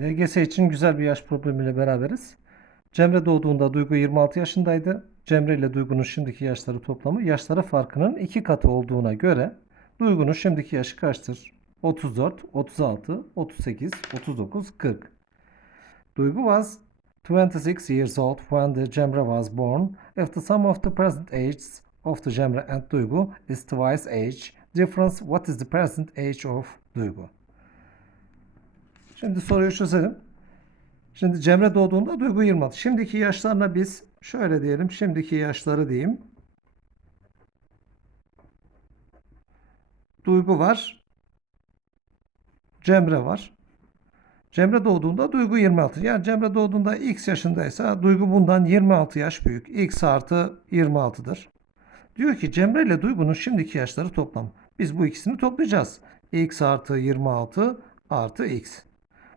LGS için güzel bir yaş problemiyle beraberiz. Cemre doğduğunda Duygu 26 yaşındaydı. Cemre ile Duygu'nun şimdiki yaşları toplamı yaşları farkının iki katı olduğuna göre Duygu'nun şimdiki yaşı kaçtır? 34, 36, 38, 39, 40. Duygu was 26 years old when the Cemre was born. If the sum of the present ages of the Cemre and Duygu is twice age difference, what is the present age of Duygu? Şimdi soruyu çözelim. Şimdi Cemre doğduğunda Duygu 26. Şimdiki yaşlarına biz şöyle diyelim. Şimdiki yaşları diyeyim. Duygu var. Cemre var. Cemre doğduğunda Duygu 26. Yani Cemre doğduğunda X yaşındaysa Duygu bundan 26 yaş büyük. X artı 26'dır. Diyor ki Cemre ile Duygu'nun şimdiki yaşları toplam. Biz bu ikisini toplayacağız. X artı 26 artı X.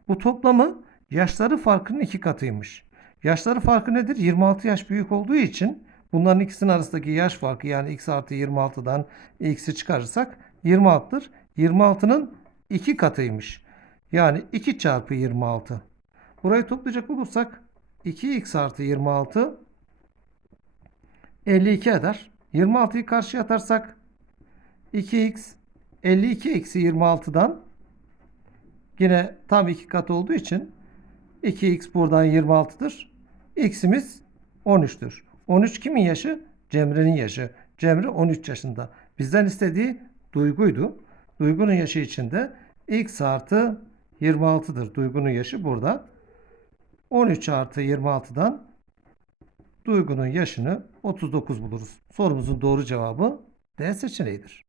Bu toplamı yaşları farkının iki katıymış. Yaşları farkı nedir? 26 yaş büyük olduğu için bunların ikisinin arasındaki yaş farkı yani x artı 26'dan x'i çıkarırsak 26'dır. 26'nın iki katıymış. Yani 2 çarpı 26. Burayı toplayacak olursak 2x artı 26 52 eder. 26'yı karşıya atarsak 2x 52 eksi 26'dan Yine tam iki kat olduğu için 2x buradan 26'dır. X'imiz 13'tür. 13 kimin yaşı? Cemre'nin yaşı. Cemre 13 yaşında. Bizden istediği duyguydu. Duygunun yaşı içinde x artı 26'dır. Duygunun yaşı burada. 13 artı 26'dan Duygunun yaşını 39 buluruz. Sorumuzun doğru cevabı D seçeneğidir.